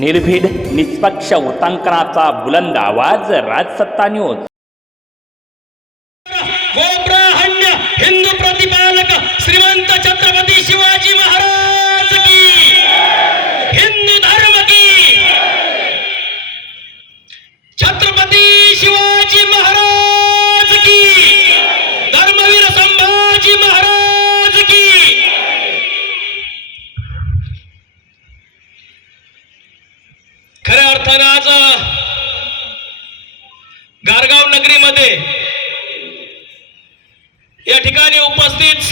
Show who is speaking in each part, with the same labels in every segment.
Speaker 1: निर्भीड निष्पक्ष वृत्तांकनाचा बुलंद आवाज राजसत्ता न्यूज
Speaker 2: हो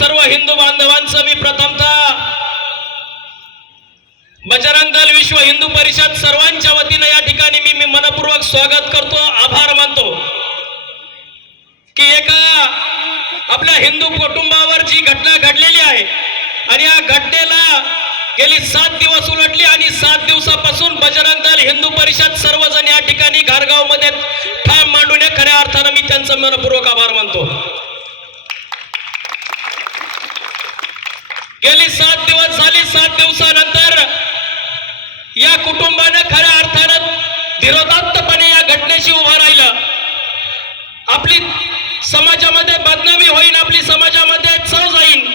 Speaker 2: सर्व हिंदू बांधवांचं मी प्रथमतः बजरंग दल विश्व हिंदू परिषद सर्वांच्या वतीनं या ठिकाणी मी मी मनपूर्वक स्वागत करतो आभार मानतो. की एका आपल्या हिंदू कुटुंबावर जी घटना घडलेली आहे आणि या घटनेला गेली सात दिवस उलटली आणि सात दिवसापासून बजरंग दल हिंदू परिषद सर्वजण या ठिकाणी घारगावमध्ये ठाम मांडून या खऱ्या अर्थानं मी त्यांचं मनपूर्वक आभार मानतो. गेली सात दिवस झाली सात दिवसानंतर या कुटुंबानं खऱ्या अर्थानं धीरोदात्तपणे या घटनेशी उभं राहिलं. आपली समाजामध्ये बदनामी होईल आपली समाजामध्ये चव जाईल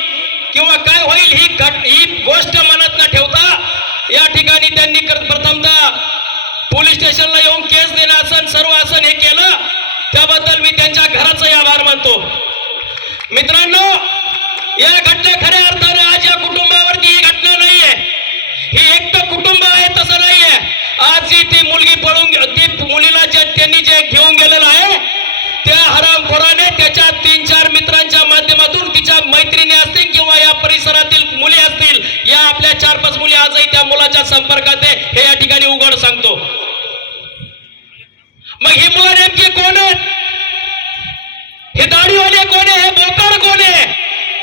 Speaker 2: किंवा काय होईल ही घट ही गोष्ट मनात न ठेवता या ठिकाणी त्यांनी प्रथमतः पोलीस स्टेशनला येऊन केस देणं आसन सर्व आसन हे केलं. त्याबद्दल मी त्यांच्या घराचाही आभार मानतो. मित्रांनो या घटना खऱ्या अर्थात माझ्या कुटुंबावरती ही घटना नाहीये. ही एकटं कुटुंब आहे तसं नाहीये. आज जी ती मुलगी पळून ती मुलीला जे त्यांनी जे घेऊन गेलेलं आहे त्या हरामखोराने त्याच्या तीन चार मित्रांच्या माध्यमातून तिच्या मैत्रिणी असतील किंवा या परिसरातील मुली असतील या आपल्या चार पाच मुली आजही त्या मुलाच्या संपर्कात आहे हे या ठिकाणी उघड सांगतो. मग ही मुलं नेमकी कोण आहेत? हे दाढीवाले कोण आहे हे बोकाड कोण आहे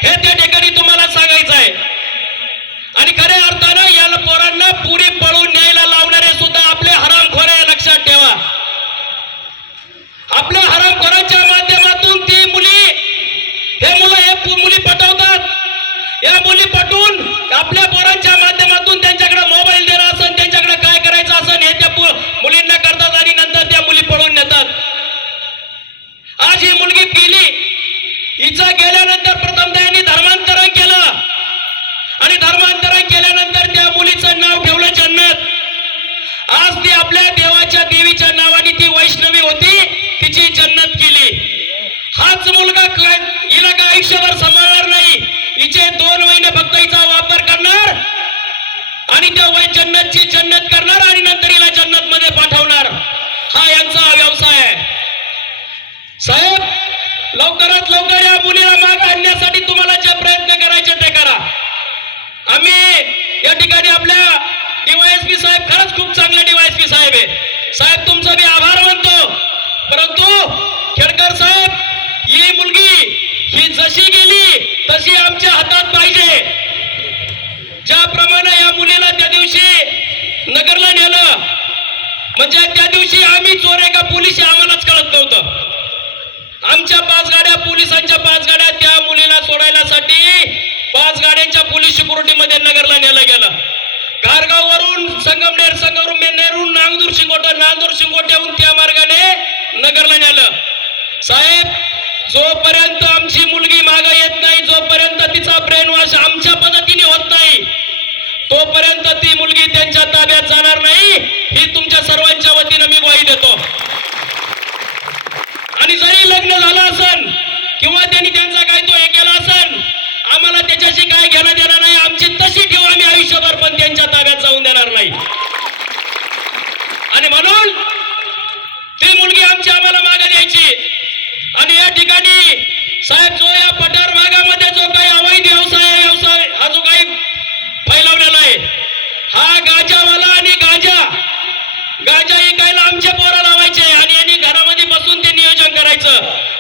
Speaker 2: हे त्या ठिकाणी तुम्हाला सांगायचं आहे आणि खऱ्या अर्थानं लोकांना पुरी पळून न्यायला लावणारे सुद्धा आपले हरामखोर आहे लक्षात ठेवा. आपल्या हरामखोरांच्या माध्यमातून ती मुली हे मुलं हे मुली पटवतात. या मुली पटवून आपल्या पोरांच्या माध्यमातून त्यांच्याकडे मोबाईल देणं असेल त्यांच्याकडे काय करायचं असेल हे त्या मुलींना करतात आणि नंतर त्या मुली पळून नेतात. आज ही मुलगी गेली हिचा गेल्यानंतर ती होती तिची जन्नत केली हाच मुलगा काय हिला काय आयुष्यभर सांभाळणार नाही. हिचे दोन महिने फक्त हिचा वापर करणार आणि त्या वय जन्नतची जन्नत करणार आणि नंतर हिला जन्नत मध्ये पाठवणार. हा यांचा व्यवसाय आहे. साहेब लवकरात लवकर या मुलीला माग आणण्यासाठी तुम्हाला जे प्रयत्न करायचे ते करा. आम्ही या ठिकाणी आपल्या डीवायएसपी साहेब खरंच खूप चांगले डीवायएसपी साहेब आहे. साहेब तुमचा मी आभार मानतो परंतु खेडकर साहेब ही मुलगी ही जशी गेली तशी आमच्या हातात पाहिजे. ज्याप्रमाणे या मुलीला त्या दिवशी नगरला नेलं म्हणजे त्या दिवशी आम्ही चोर आहे का जोपर्यंत ब्रेन वॉश आमच्या पद्धतीने होत नाही. तोपर्यंत ती मुलगी त्यांच्या ताब्यात जाणार नाही ही तुमच्या सर्वांच्या वतीनं मी ग्वाही देतो. आणि जरी लग्न झालं असन किंवा त्यांनी त्यांचा काय तो हे केला असन आम्हाला त्याच्याशी काय घेणं देणार नाही आमची तशी ठेव आम्ही आयुष्यभर पण त्यांच्या ताब्यात जाऊन देणार नाही. आणि म्हणून ती मुलगी आमची आम्हाला मागे द्यायची. आणि या ठिकाणी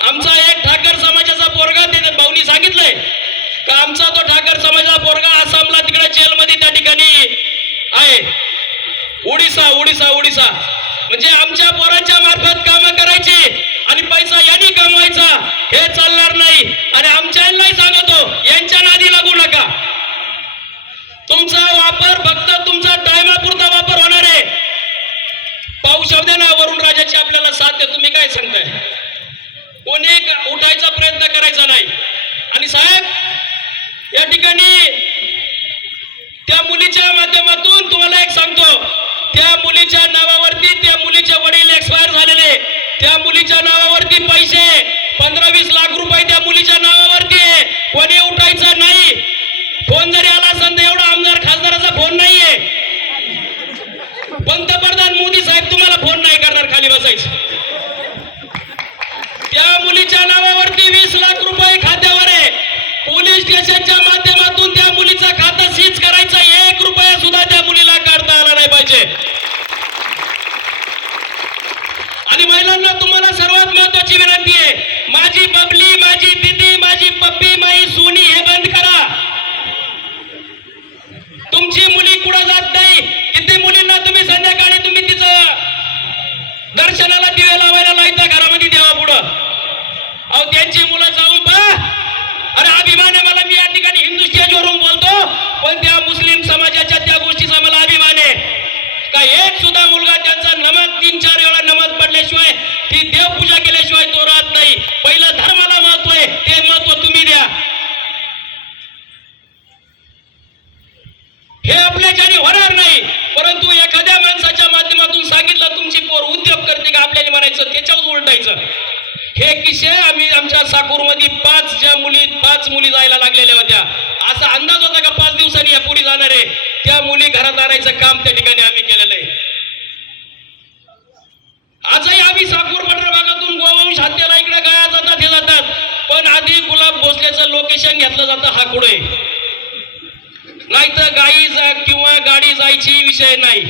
Speaker 2: आमचा एक ठाकर समाजाचा पोरगा ते भाऊनी सांगितलंय का आमचा तो ठाकर समाजाचा पोरगा आसामला तिकडे जेलमध्ये त्या ठिकाणी आहे. ओडिसा ओडिसा ओडिसा त्या मुलीच्या माध्यमातून तुम्हाला एक सांगतो. त्या मुलीच्या नावावरती त्या मुलीचे वडील एक्सपायर झालेले त्या मुलीच्या नावावरती पैसे पंधरा वीस लाख रुपये त्या मुलीच्या नावावरती आहे कोणी उठायचा नाही. फोन जरी आला असेल तर एवढा आमदार खासदाराचा फोन नाहीये. पंतप्रधान मोदी साहेब तुम्हाला फोन नाही करणार खाली बसायचं. त्या मुलीच्या नावावरती वीस लाख रुपये खात्यावर आहे. पोलीस स्टेशनच्या पाहिजे आणि महिलांना तुम्हाला सर्वात महत्वाची विनंती आहे माझी बबली माझी दिदी माझी पप्पी माझी सोनी हे बंद करा. तुमची मुली कुठं जात नाही? किती मुलींना तुम्ही संध्याकाळी तुम्ही तिचं दर्शनाला दिवे लावायला आपल्याला म्हणायचं त्याच्यावर उलटायचं. हे किस्से आम्ही आमच्या साकूरमध्ये पाच ज्या मुली पाच मुली जायला लागलेल्या होत्या. असा अंदाज होता का पाच दिवसांनी या पुढे जाणार आहे? त्या मुली घरात आणायचं काम त्या ठिकाणी आम्ही केलेलं आहे. आजही आम्ही साकूर पठार भागातून गोवंश हत्येला इकडे गाया जातात हे जातात. पण आधी गुलाब भोसलेचं लोकेशन घेतलं जातं हा कुठे? नाहीतर गाई जा किंवा गाडी जायची विषय नाही.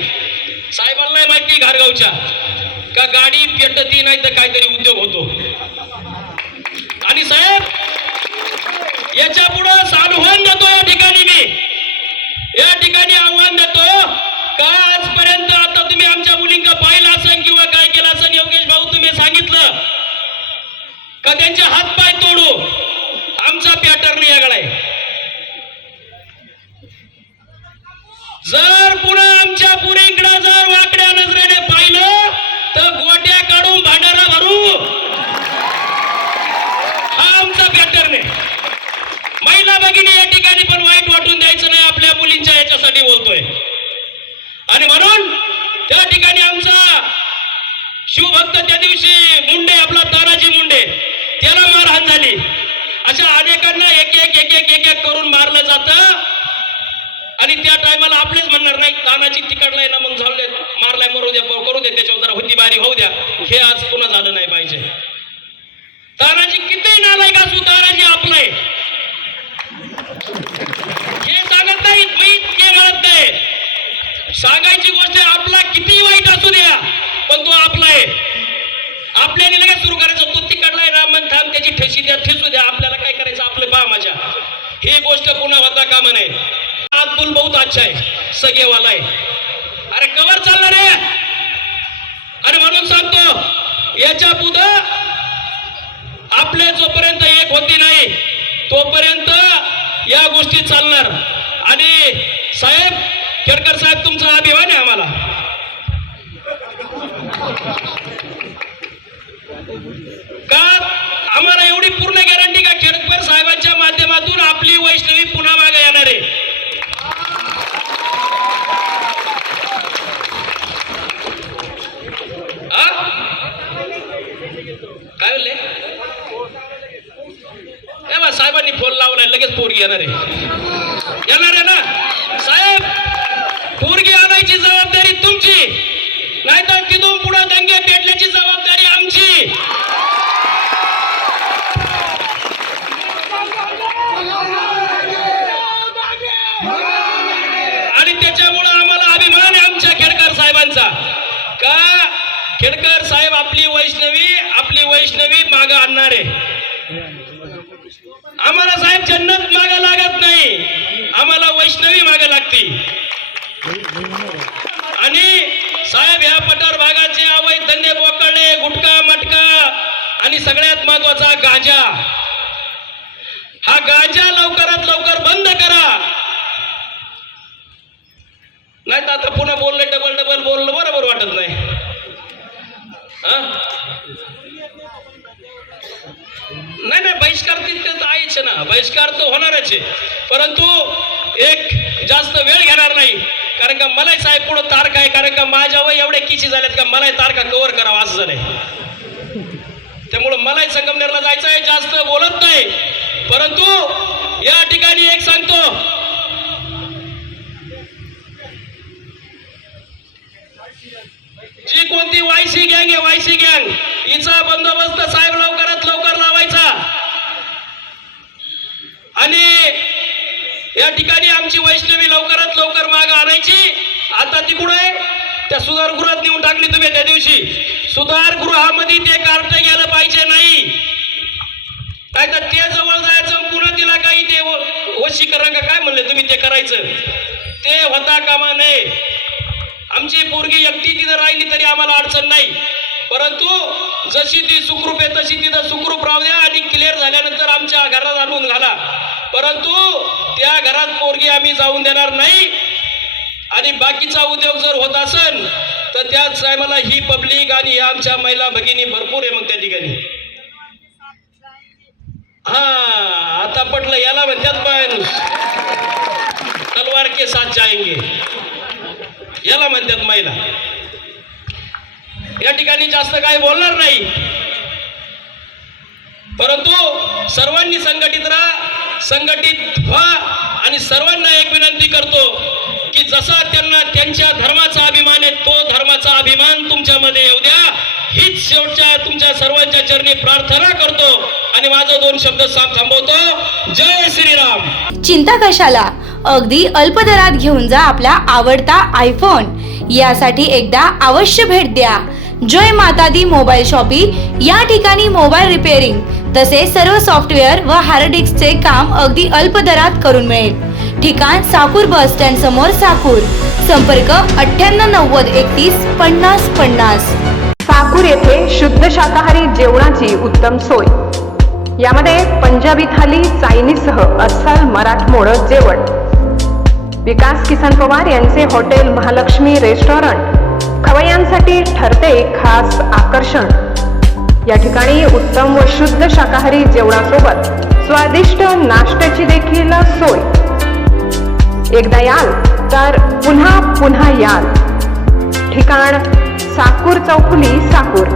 Speaker 2: साहेबांना माहिती घारगावच्या. का गाडी पेटती नाही तर काहीतरी उद्योग होतो. आणि साहेब याच्या पुढं आव्हान देतो या ठिकाणी मी. या ठिकाणी आव्हान देतो. का आजपर्यंत आता तुम्ही आमच्या मुलींका पाहिलं असेल किंवा काय केलं असेल योगेश भाऊ तुम्ही सांगितलं. का त्यांचे हात पाय तोडू. आमचा पॅटर्न यागडाय जर पुन्हा आमच्या पुरीकडे जर वाकड्या नजरे पाहिलं तर गोट्या काढून भांडारा भरू हा आमचा पॅटर्न आहे महिला भगिनी या ठिकाणी पण वाईट वाटून द्यायचं नाही आपल्या मुलींच्या याच्यासाठी बोलतोय आणि म्हणून त्या ठिकाणी आमचा शिवभक्त त्या दिवशी मुंडे आपला तानाजी मुंडे त्याला मारहाण झाली. अशा अनेकांना एक एक एक एक एक एक करून मारलं जातं. आणि त्या टायमाला आपलेच म्हणणार नाही तानाची तिकडलाय ना मग झाले मारलाय मरू द्या करू दे त्याच्यावर जरा होती बारी होऊ द्या. हे आज पुन्हा झालं नाही पाहिजे. तानाजी किती नालायक असू तानाजी आपलाय. हे सांगत नाही मी हे म्हणत नाही सांगायची गोष्ट आहे आपला किती वाईट असू द्या. पण तो आपला आहे आपल्याने लगेच सुरू करायचं. तो तिकडलाय राम मग थांब त्याची ठेशी द्या ठेसू द्या. आपल्याला काय करायचं? आपलं पहा माझ्या. ही गोष्ट पुन्हा होता कामा नये. अब्दुल बहुत अच्छा आहे. सगेवाला आहे. अरे कवर चालणार आहे. अरे म्हणून सांगतो याच्या पुढं आपले जोपर्यंत एक होती नाही तोपर्यंत या गोष्टी चालणार. आणि साहेब केडकर साहेब तुमचा अभिमान आहे आम्हाला. का आम्हाला एवढी पूर्ण गॅरंटी का खेडकर साहेबांच्या माध्यमातून आपली वैष्णवी पुन्हा मागे येणार आहे? काय बोलले नाही साहेबांनी फोन लावलाय लगेच पोर येणार आहे. येणार आहे ना साहेब पोरगी आणायची जबाबदारी तुमची नाहीतर तिथून दंगे पेटल्याची जबाबदारी आमची. आणि त्याच्यामुळं आम्हाला अभिमान आहे आमच्या खेडकर साहेबांचा. का? खेडकर साहेब आपली वैष्णवी आपली वैष्णवी माग आणणार आहे. आम्हाला साहेब जन्नत माग लागत नाही. आम्हाला वैष्णवी माग लागती सगळ्यात महत्त्वाचा गांजा. हा गांजा लवकरात लवकर बंद करा. नाही तर आता पुन्हा बोललं डबल डबल बोललं बरोबर वाटत नाही. नाही नाही बहिष्कार तिथे तर आहेच ना. बहिष्कार तर होणारच आहे. परंतु एक जास्त वेळ घेणार नाही. कारण का मलाही साहेब पुढं तारखा आहे. कारण का माझ्या वय एवढे किची झाल्यात का मलाही तारखा कव्हर करावा असं झालंय. त्यामुळं मलाही संगमनेरला जायचं आहे जास्त बोलत नाही. परंतु या ठिकाणी एक सांगतो. जी कोणती वायसी गँग आहे वायसी गँग हिचा बंदोबस्त साहेब लवकरात लवकर लावायचा. आणि या ठिकाणी आमची वैष्णवी लवकरात लवकर माग आणायची. आता तिकडे आहे त्या सुधारगृहात नेऊन टाकली तुम्ही त्या दिवशी. सुधारगृहामध्ये ते कार्ट गेलं पाहिजे नाही. काय तर ते जवळ जायचं पुन्हा तिला काही ते व- वशीकरण का काय म्हणले तुम्ही ते करायचं? ते होता कामा नये. आमची पोरगी एकटी तिथं राहिली तरी आम्हाला अडचण नाही. परंतु जशी ती सुखरूप आहे तशी तिथं सुखरूप राहू द्या आणि क्लिअर झाल्यानंतर आमच्या घरात आणून घाला. परंतु त्या घरात पोरगी आम्ही जाऊन देणार नाही. आणि बाकीचा उद्योग जर होत असेल तर त्याच टायमाला ही पब्लिक आणि ह्या आमच्या महिला भगिनी भरपूर आहे मग त्या ठिकाणी. हा आता पटलं याला म्हणतात पण तलवार के साथ जाएंगे. याला म्हणतात महिला. या ठिकाणी जास्त काही बोलणार नाही. परंतु सर्वांनी संघटित राहा संघटित व्हा आणि सर्वांना एक विनंती करतो अभिमान तुमच्यामध्ये येऊ द्या. हीच शेवटच्या तुमच्या सर्वांच्या चरणी प्रार्थना करतो. आणि माझं दोन शब्द साफ थांबवतो. जय श्रीराम.
Speaker 3: चिंता कशाला? अगदी अल्प दरात घेऊन जा आपला आवडता आयफोन यासाठी एकदा अवश्य भेट द्या. जय माता दी मोबाईल शॉपी. या ठिकाणी मोबाईल रिपेअरिंग तसेच सर्व सॉफ्टवेअर व हार्ड डिस्कचे काम अगदी अल्प दरात करून मिळेल. ठिकाण साकूर बस स्टँड समोर साकूर. संपर्क अठ्ठ्याण्णव नव्वद एकतीस पन्नास पन्नास.
Speaker 4: साकूर येथे शुद्ध शाकाहारी जेवणाची उत्तम सोय. यामध्ये पंजाबी थाली चायनीजसह अस्सल मराठमोड जेवण. विकास किसन पवार यांचे हॉटेल महालक्ष्मी रेस्टॉरंट. खवय्यांसाठी ठरते खास आकर्षण. या ठिकाणी उत्तम व शुद्ध शाकाहारी जेवणासोबत स्वादिष्ट नाश्त्याची देखील सोय. एकदा याल तर पुन्हा पुन्हा याल. ठिकाण साकूर चौफुली साकूर.